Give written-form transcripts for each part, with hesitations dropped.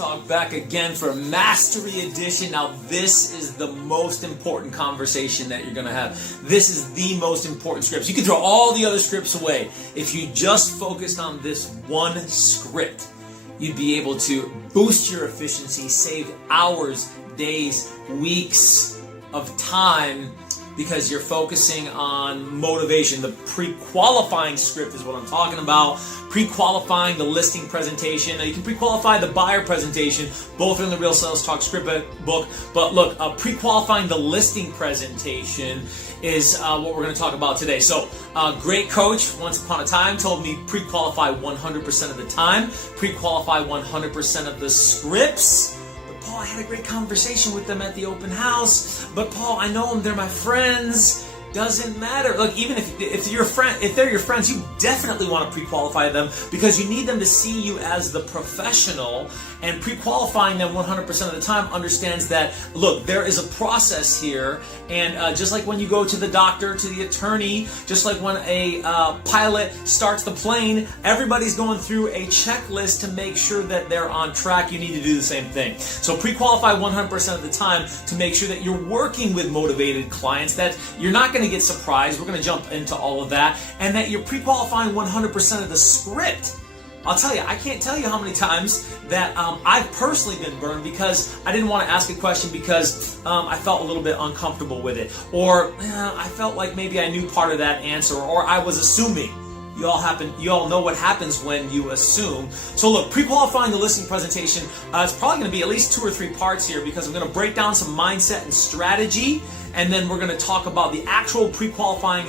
Talk back again for Mastery Edition. Now this is the most important conversation that you're going to have. This is the most important scripts. You can throw all the other scripts away. If you just focused on this one script, you'd be able to boost your efficiency, save hours, days, weeks of time, because you're focusing on motivation. The pre-qualifying script is what I'm talking about. Pre-qualifying the listing presentation. Now you can pre-qualify the buyer presentation. Both are in the Real Sales Talk script book. But look, pre-qualifying the listing presentation is what we're going to talk about today. So, great coach once upon a time told me pre-qualify 100% of the time. Pre-qualify 100% of the scripts. Paul, I had a great conversation with them at the open house, but Paul, I know them, they're my friends. Doesn't matter. Look, even if they're your friends, you definitely want to pre-qualify them because you need them to see you as the professional, and pre-qualifying them 100% of the time understands that, look, there is a process here, and just like when you go to the doctor, to the attorney, just like when a pilot starts the plane, everybody's going through a checklist to make sure that they're on track. You need to do the same thing. So pre-qualify 100% of the time to make sure that you're working with motivated clients, that you're not going to get surprised. We're going to jump into all of that, and that you're pre-qualifying 100% of the script. I'll tell you, I can't tell you how many times that I've personally been burned because I didn't want to ask a question because I felt a little bit uncomfortable with it, or I felt like maybe I knew part of that answer, or I was assuming. You all know what happens when you assume. So look, pre-qualifying the listing presentation, it's probably going to be at least 2 or 3 parts here, because I'm going to break down some mindset and strategy, and then we're going to talk about the actual pre-qualifying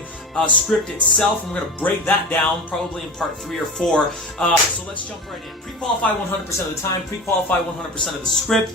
script itself, and we're going to break that down probably in part 3 or 4. So let's jump right in. Pre-qualify 100% of the time, pre-qualify 100% of the script.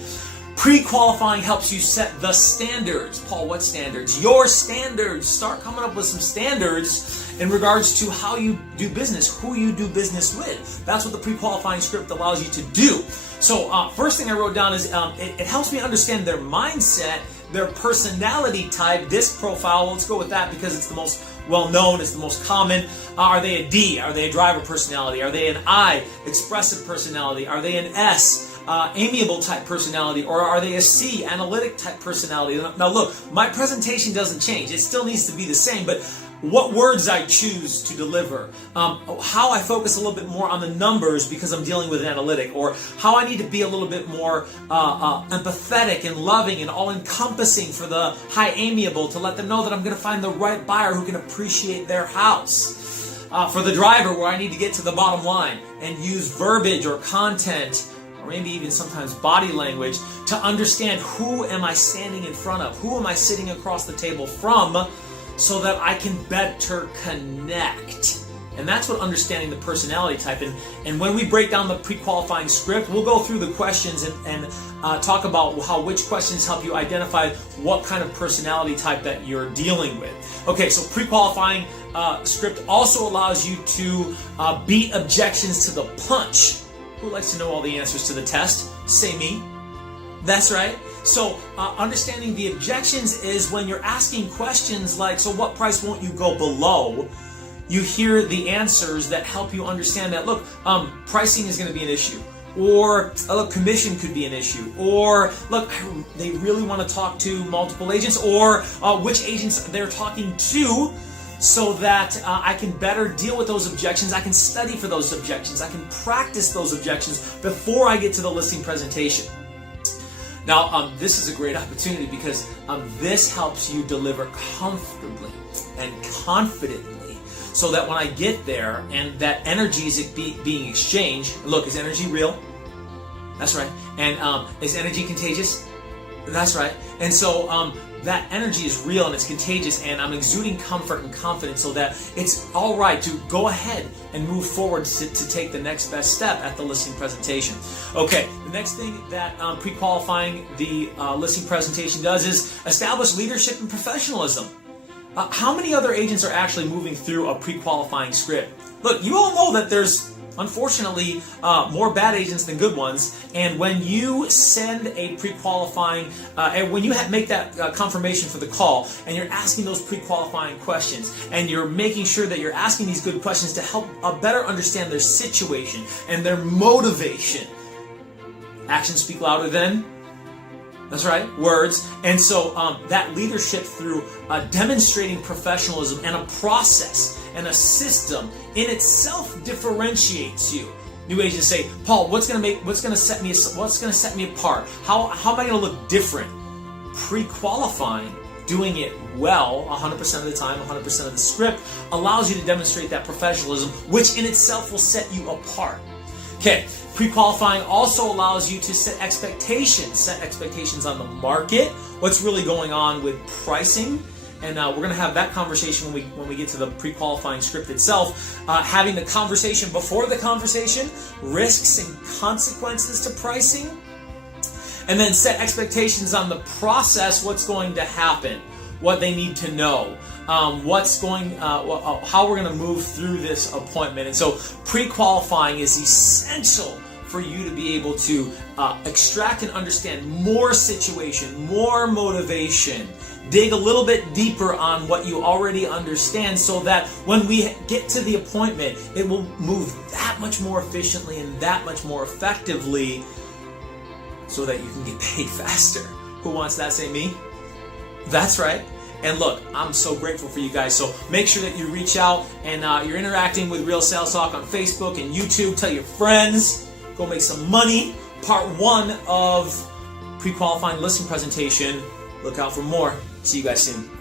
Pre-qualifying helps you set the standards. Paul, what standards? Your standards. Start coming up with some standards in regards to how you do business, who you do business with. That's what the pre-qualifying script allows you to do. So first thing I wrote down is it helps me understand their mindset, their personality type, disc profile. Let's go with that because it's the most well-known, it's the most common. Are they a D? Are they a driver personality? Are they an I, expressive personality? Are they an S, amiable type personality? Or are they a C, analytic type personality? Now look, my presentation doesn't change. It still needs to be the same, but what words I choose to deliver, how I focus a little bit more on the numbers because I'm dealing with an analytic, or how I need to be a little bit more empathetic and loving and all-encompassing for the high amiable, to let them know that I'm going to find the right buyer who can appreciate their house. For the driver, where I need to get to the bottom line and use verbiage or content, or maybe even sometimes body language, to understand who am I standing in front of, who am I sitting across the table from, so that I can better connect. And that's what understanding the personality type. And when we break down the pre-qualifying script, we'll go through the questions and talk about how which questions help you identify what kind of personality type that you're dealing with. Okay, so pre-qualifying script also allows you to beat objections to the punch. Who likes to know all the answers to the test? Say me. That's right. So understanding the objections is when you're asking questions like, so what price won't you go below? You hear the answers that help you understand that, look, pricing is going to be an issue. Or, look, commission could be an issue. Or, look, they really want to talk to multiple agents. Or which agents they're talking to, so that I can better deal with those objections. I can study for those objections. I can practice those objections before I get to the listing presentation. Now, this is a great opportunity because this helps you deliver comfortably and confidently, so that when I get there and that energy is being exchanged, look, is energy real? That's right. And is energy contagious? That's right. And so that energy is real and it's contagious, and I'm exuding comfort and confidence, so that it's all right to go ahead and move forward to take the next best step at the listing presentation. Okay, the next thing that pre-qualifying the listing presentation does is establish leadership and professionalism. How many other agents are actually moving through a pre-qualifying script? Look, you all know that there's unfortunately more bad agents than good ones, and when you send a pre-qualifying, and when you make that confirmation for the call, and you're asking those pre-qualifying questions, and you're making sure that you're asking these good questions to help better understand their situation and their motivation, Actions speak louder than, that's right, words. And so that leadership through demonstrating professionalism and a process and a system in itself differentiates you. New agents say, Paul, what's going to set me apart? How am I going to look different? Pre-qualifying, doing it well 100% of the time, 100% of the script, allows you to demonstrate that professionalism, which in itself will set you apart. Okay, pre-qualifying also allows you to set expectations on the market, what's really going on with pricing, and we're going to have that conversation when we get to the pre-qualifying script itself. Having the conversation before the conversation, risks and consequences to pricing, and then set expectations on the process, what's going to happen, what they need to know, how we're going to move through this appointment. And so pre-qualifying is essential for you to be able to extract and understand more situation, more motivation, dig a little bit deeper on what you already understand, so that when we get to the appointment, it will move that much more efficiently and that much more effectively, so that you can get paid faster. Who wants that? Say me. That's right. And look, I'm so grateful for you guys. So make sure that you reach out and you're interacting with Real Sales Talk on Facebook and YouTube. Tell your friends. Go make some money. Part 1 of pre-qualifying listing presentation. Look out for more. See you guys soon.